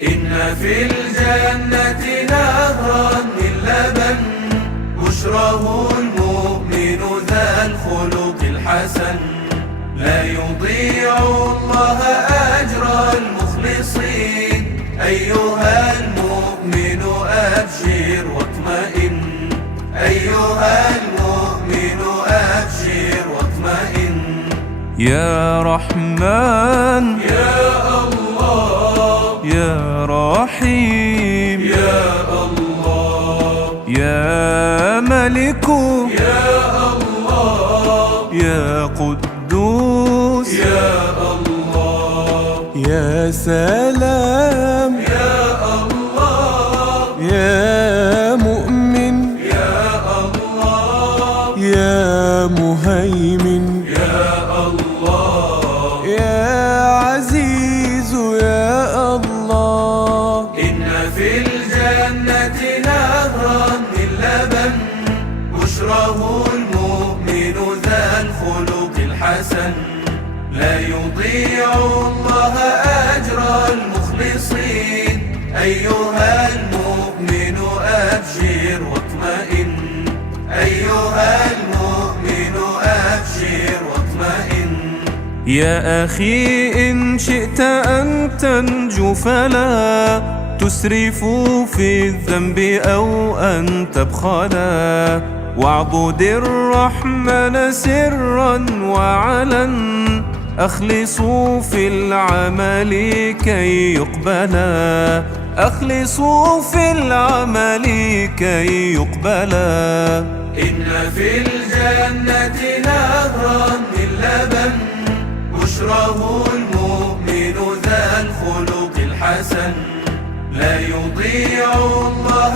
إن في الجنة نهرا من لبن بشره المؤمن ذا الخلق الحسن، لا يضيع الله أجر المخلصين. أيها المؤمن أبشر واطمئن، أيها المؤمن أبشر واطمئن. يا رحمن يا الله، يا رحيم يا الله، يا ملك يا الله، يا قدوس يا الله، يا سلام يا الله، يا مؤمن يا الله، يا مهيمن يا الله، يا عزيز يا الله. إن في الجنة نهرا من لبن بشره المؤمن ذا الخلق الحسن، لا يضيع الله أجر المخلصين. أيها المؤمن أبشر واطمئن، أيها المؤمن أبشر واطمئن. يا أخي إن شئت أن تنجو فلا تسرف في الذنب أو أن تبخلا، واعبد الرحمن سرا وعلن، أخلصوا في العمل كي يقبلا، أخلصوا في العمل كي يقبلا. إن في الجنة نهرا من لبن بشره المؤمن ذا الخلق الحسن، لا يضيع الله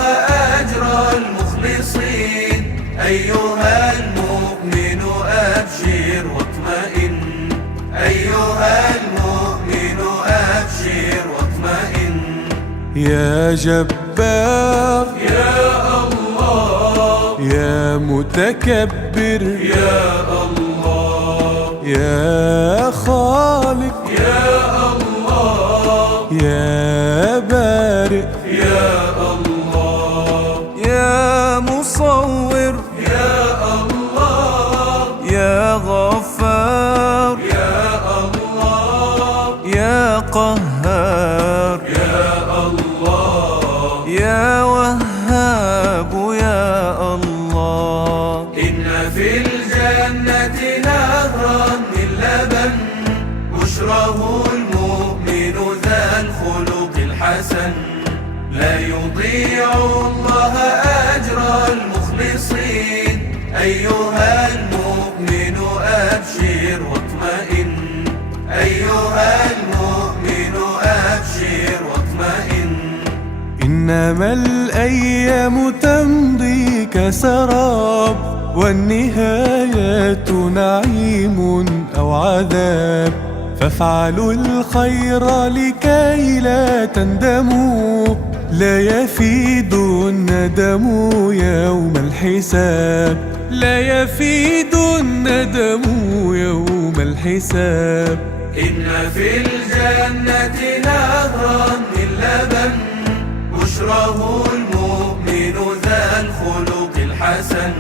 أجر المخلصين. أيها المؤمن أبشر واطمئن، أيها المؤمن أبشر واطمئن. يا جبار يا الله، يا متكبر يا الله، يا خالق يا الله، يا بارئ يا الله، يا مصور يا الله، يا غفار يا الله، يا قهار يا الله، يا وهاب يا الله. إن في الجنة نهرا من لبن بشره المؤمن ذا الخلق الحسن، لا يضيع الله أجر المخلصين. أيها المؤمن أبشر واطمئن، أيها المؤمن أبشر واطمئن. إنما الأيام تمضي كسراب، والنهايات نعيم أو عذاب، فافعلوا الخير لكي لا تندموا، لا يفيد الندم يوم الحساب، لا يفيد الندم يوم الحساب. إن في الجنة نهرا من لبن بشره المؤمن ذا الخلق الحسن،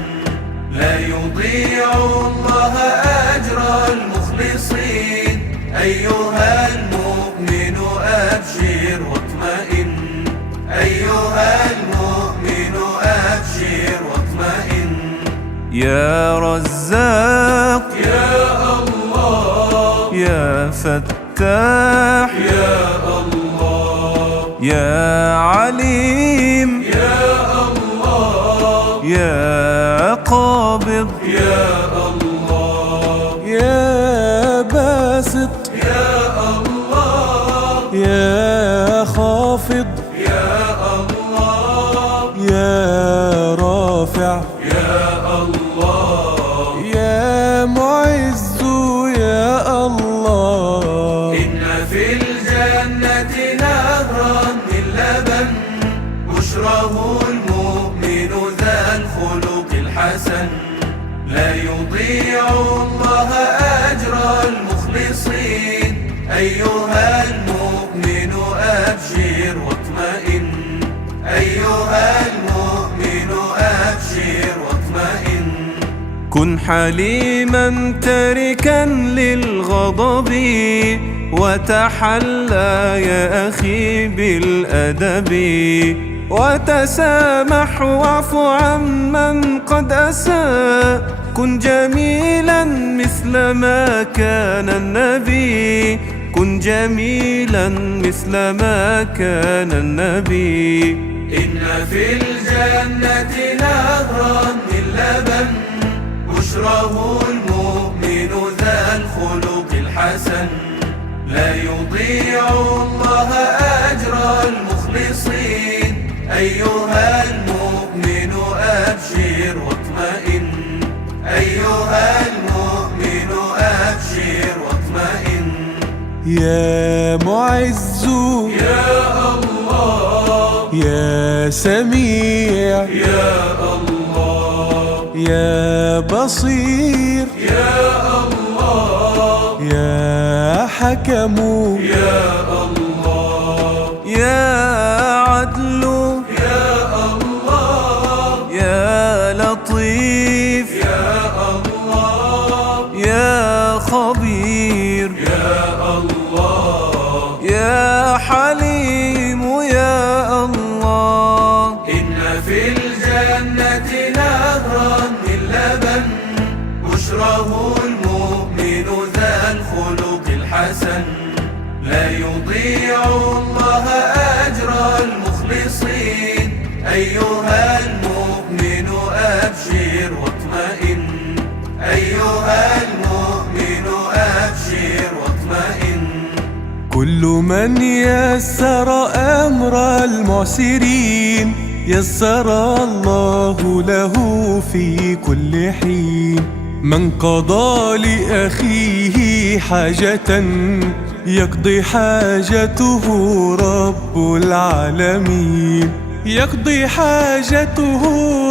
لا يضيع الله أجر المخلصين. أيها المؤمن أبشر واطمئن، أيها المؤمن أبشر واطمئن. يا رزاق يا الله، يا فتاح يا الله، يا عليم يا الله، يا قابض يا الله، يا باسط يا الله، يا خافض يا الله، يا رافع يا الله، يا معز يا الله. إن في الجنة نهرا من لبن بشره المؤمن ذا الخلق الحسن، لا يضيع الله أجر المخلصين. أيها المؤمن أبشر كن حليما تاركا للغضب وتحلى يا أخي بالأدب وتسامح واعف عمن قد أساء كن جميلا مثل ما كان النبي كن جميلا مثل ما كان النبي إن في الجنة نهرا من لبن بشره المؤمن ذا الخلق الحسن لا يضيع الله أجر المخلصين أيها المؤمن أبشر واطمئن أيها المؤمن أبشر واطمئن يا معز يا الله يا سميع يا الله يا بصير يا الله يا حكم يا الله يا عدل يا الله يا لطيف يا الله يا خبير يا الله يا حليم يا الله إن في الجنة نهرا من لبن بشره المؤمن ذا الخلق الحسن لا يضيع الله أجر المخلصين أيها المؤمن أبشر واطمئن أيها المؤمن أبشر واطمئن كل من يسر أمر المعسرين يسر الله له في كل حين من قضى لأخيه حاجة يقضي حاجته رب العالمين يقضي حاجته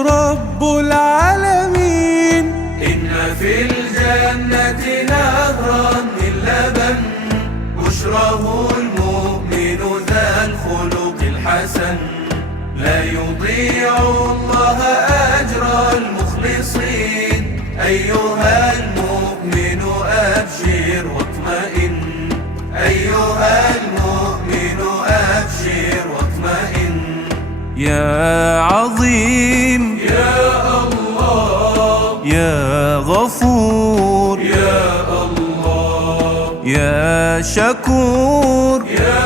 رب العالمين إن في الجنة نهرا من لبن بشره المؤمن ذا الخلق الحسن لا يضيع الله أجر المخلصين أيها المؤمن أبشر واطمئن أيها المؤمن أبشر واطمئن يا عظيم يا الله يا غفور يا الله يا شكور يا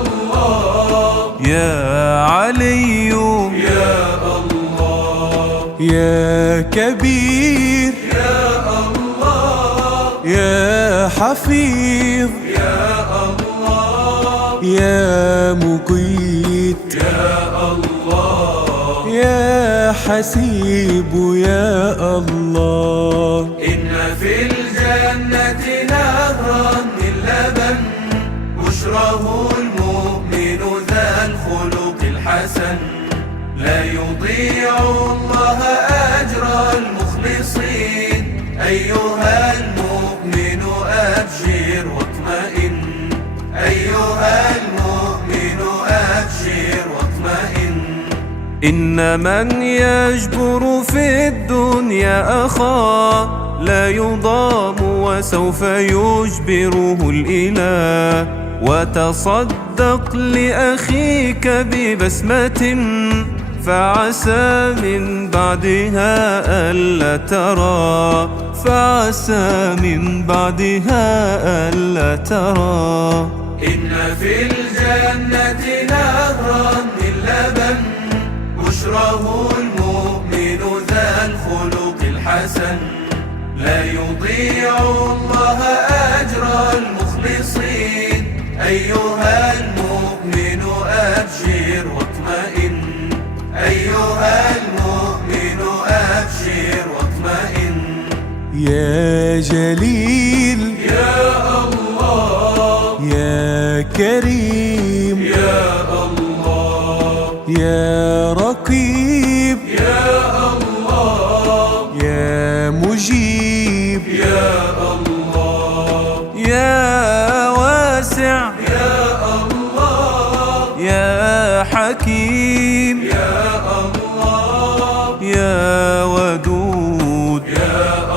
الله يا علي يا الله يا كبير يا الله يا حفيظ يا الله يا مقيت يا الله يا حسيب يا الله إن في الجنة نهرا من لبن بشره المؤمن ذا الخلق الحسن لا يضيع الله أجر المخلصين أيها المؤمن أبشر واطمئن أيها المؤمن أبشر واطمئن إن من يجبر في الدنيا أخاه لا يضام وسوف يجبره الإله وتصدق لأخيك ببسمة فعسى من بعدها ألا ترى فعسى من بعدها ألا ترى إن في الجنة نهرا من لبن بشره المؤمن ذا الخلق الحسن لا يضيع الله أجر المخلصين أيها المؤمن أبشر واطمئن أيها المؤمن أبشر واطمئن يا جليل يا الله يا كريم يا الله يا رقيب يا الله يا مجيب يا الله يا واسع يا الله يا حكيم يا الله يا ودود يا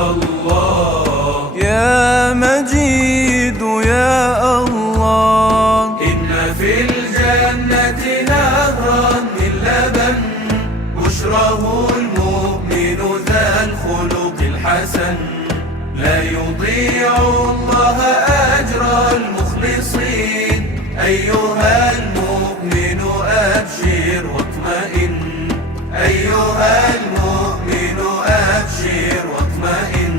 بشراه المؤمن ذا الخلق الحسن لا يضيع الله أجر المخلصين أيها المؤمن أبشر واطمئن أيها المؤمن أبشر واطمئن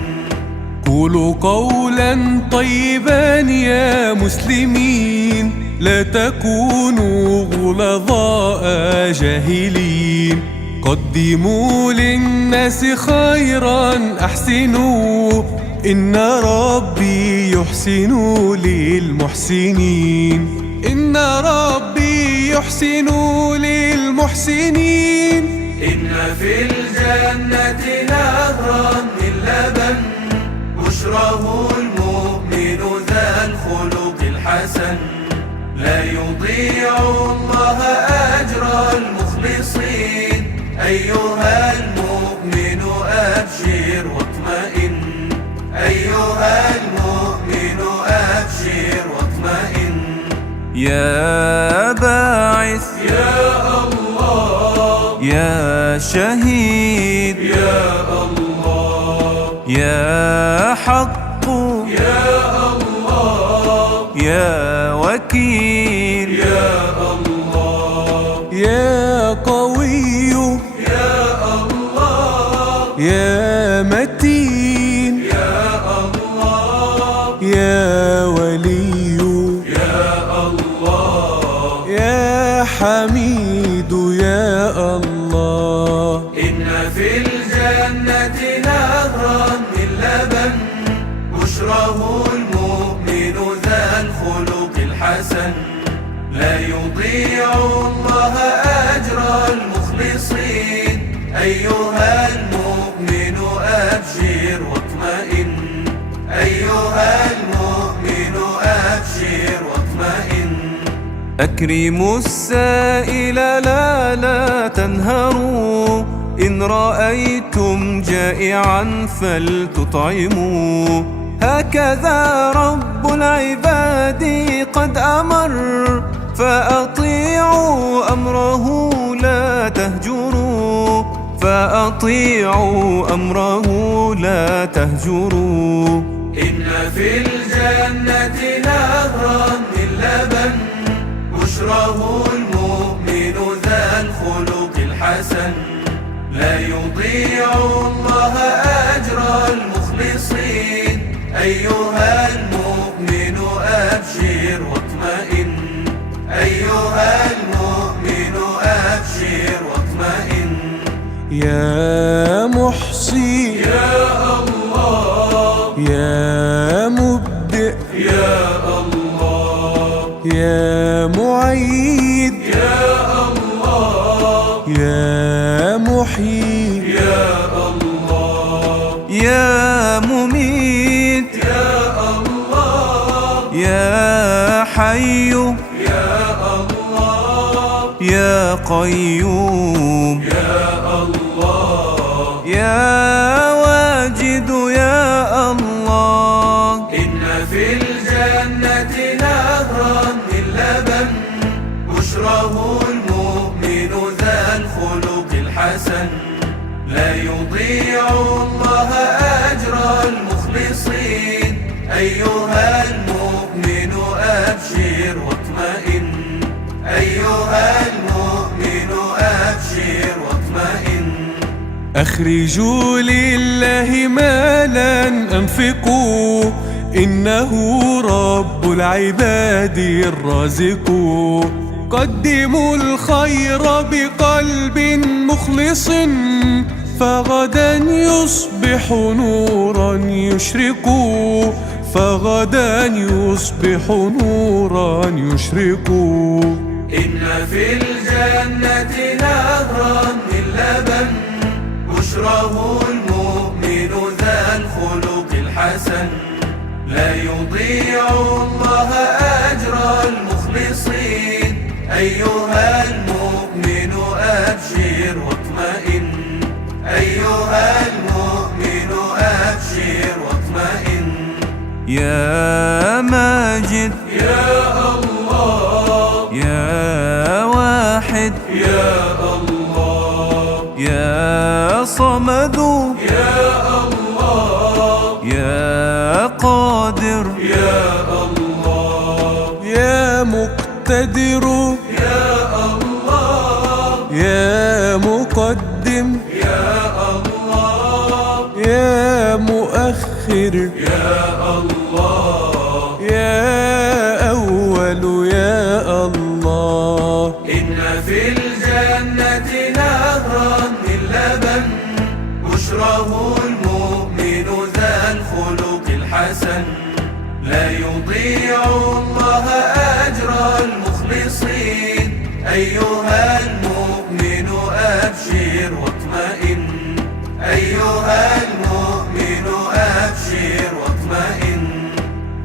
قولوا قولا طيبا يا مسلمين لا تكونوا غلظاء جاهلين قدموا للناس خيرا أحسنوا إن ربي يحسن للمحسنين إن ربي يحسن للمحسنين إن في الجنة نهرا من لبن بشراه المؤمن ذا الخلق الحسن لا يضيع الله أجر المخلصين أيها المؤمن أبشر واطمئن أيها المؤمن أبشر واطمئن يا باعث يا الله يا شهيد يا الله يا حق يا الله يا وكيل يا الله يا قوي يا الله يا متين يا الله يا ولي يا الله يا حميد يا الله إن في الجنة نهرا من لبن بشراه المؤمن ذا الخلق الحسن لا يضيع الله أجر المخلصين أيها المؤمن أبشر واطمئن أيها المؤمن أبشر واطمئن أكرموا السائل لا تنهروا إن رأيتم جائعا فلتطعموا هكذا رب العباد قد أمر فأطيعوا أمره لا تهجروا فأطيعوا أمره لا تهجروا إن في الجنة نهرا من لبن بشراه المؤمن ذا الخلق الحسن لا يضيع الله أجر المخلصين أيها المؤمن أبشر واطمئن أيها المؤمن أبشر واطمئن يا محصي يا الله يا مبدئ يا الله يا معيد يا الله يا محيي يا الله يا مميت يا الله يا حي يا الله يا قيوم يا الله يا واجد يا الله إن في الجنة نهرا من لبن بشراه المؤمن ذا الخلق الحسن لا يضيع الله أجر المخلصين أيها المؤمن أبشر واطمئن أيها المؤمن أبشر واطمئن أخرجوا لله مالا أنفقوا إنه رب العباد الرازق قدموا الخير بقلب مخلص فغدا يصبح نورا يشرق فغدا يصبح نورا يشرق إن في الجنة نهرا من لبن بشراه المؤمن ذا الخلق الحسن لا يضيع الله أجر المخلصين أيها المؤمن أبشر واطمئن أيها المؤمن أبشر واطمئن يا ماجد يا الله يا واحد يا الله يا مقدم يا الله، يا مؤخر يا الله، يا أول يا الله. إن في الجنة نهرا من لبن بشره المؤمن ذا الخلق الحسن، لا يضيع الله أجر المخلصين. أيها المؤمن أبشر واطمئن، أيها المؤمن أبشر واطمئن.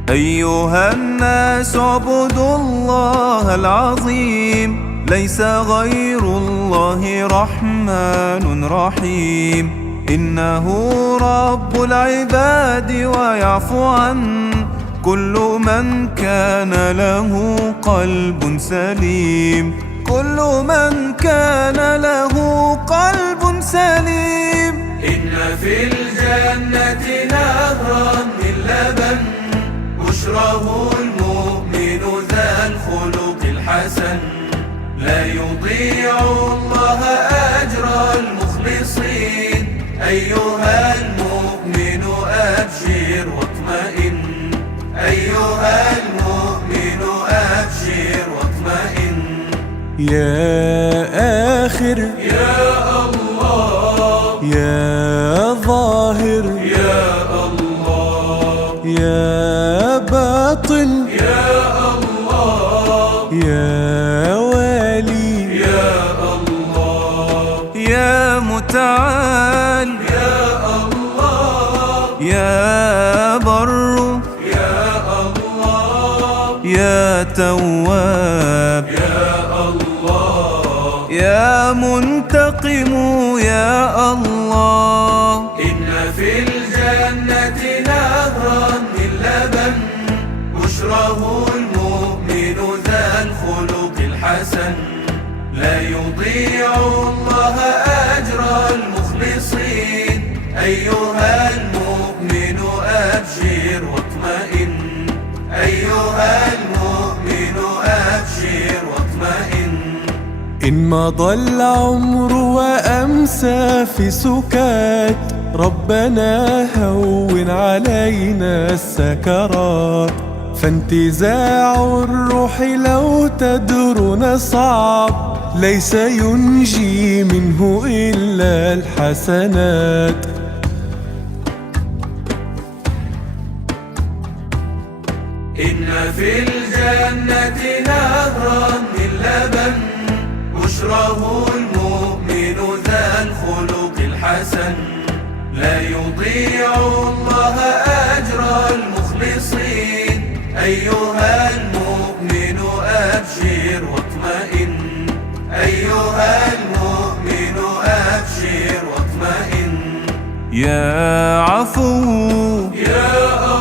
أيها الناس اعبدوا الله العظيم، ليس غير الله رحمن رحيم. إنه رب العباد ويعفو عن كل من كان له قلب سليم، كل من كان له قلب سليم. إن في الجنة نهرا من لبن بشره المؤمن ذا الخلق الحسن، لا يضيع الله أجر المخلصين. أيها المؤمن أبشر واطمئن، أيها المؤمن أبشر واطمئن. يا آخر يا الله، يا ظاهر يا الله، يا باطن يا الله، يا والي يا الله، يا متعال يا الله، يا بر يا الله، يا تواب يا الله، يا منتقم يا الله. إن في الجنة نهرا من لبن بشره المؤمن ذا الخلق الحسن، لا يضيع الله أجر المخلصين. أيها المؤمن أبشر واطمئن، أيها المؤمن أبشر واطمئن. إن مضى العمر وأمسى في سكات، ربنا هون علينا السكرات. فانتزاع الروح لو تدرون صعب، ليس ينجي منه إلا الحسنات. إن في الجنة نهرا من لبن بشره المؤمن ذا الخلق الحسن، لا يضيع الله أجر المخلصين. أيها المؤمن أبشر واطمئن، أيها المؤمن أبشر واطمئن. يا عفو يا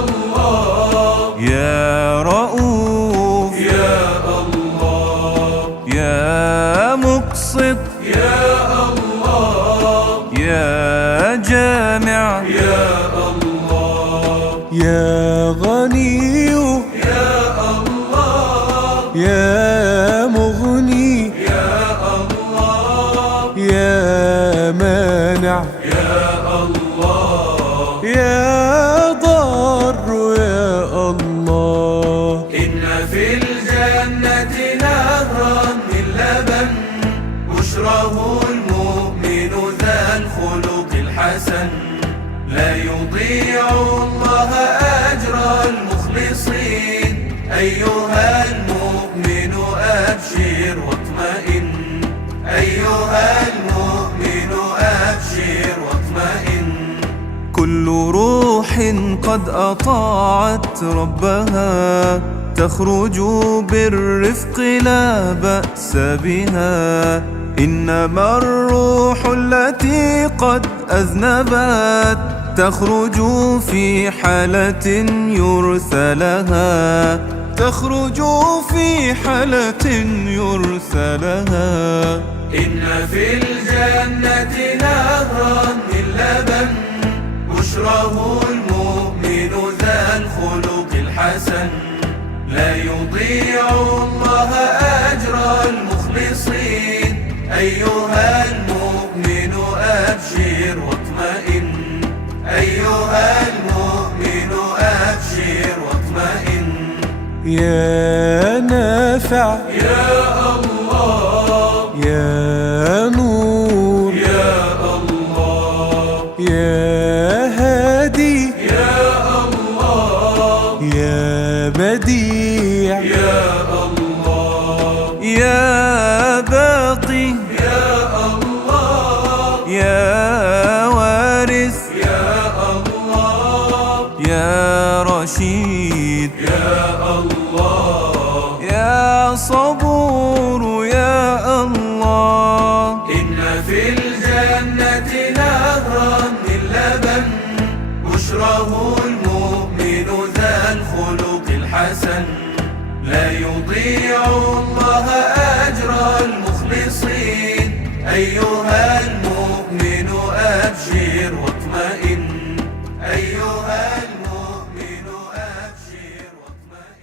الله، يا رؤوف يا الله، يا مقسط يا الله، يا جامع يا الله، يا غني يا الله، يا مغني يا الله، يا مانع يا الله، يا ضار يا الله. إن في الجنة نهرا من لبن بشره المؤمن ذا الخلق الحسن، لا يضيع الله أجر المخلصين. أيها المؤمن أبشر واطمئن، أيها المؤمن أبشر واطمئن. كل روح قد أطاعت ربها تخرج بالرفق لا بأس بها. إنما الروح التي قد أذنبت تخرج في حالة يرثى لها، تخرج في حالة يرثى لها. إن في الجنة نهرا من لبن بشره المؤمن ذا الخلق الحسن، لا يضيع الله أجر المخلصين. أيها المؤمن يا نافع يا الله، يا نور يا الله، يا هادي يا الله، يا بديع يا الله، يا باقي يا الله، يا وارث يا الله، يا رشيد يا الله، يا صبور يا الله. إن في الجنة نهرا من لبن بشره المؤمن ذا الخلق الحسن، لا يضيع الله أجر المخلصين. أيها المؤمن أبشر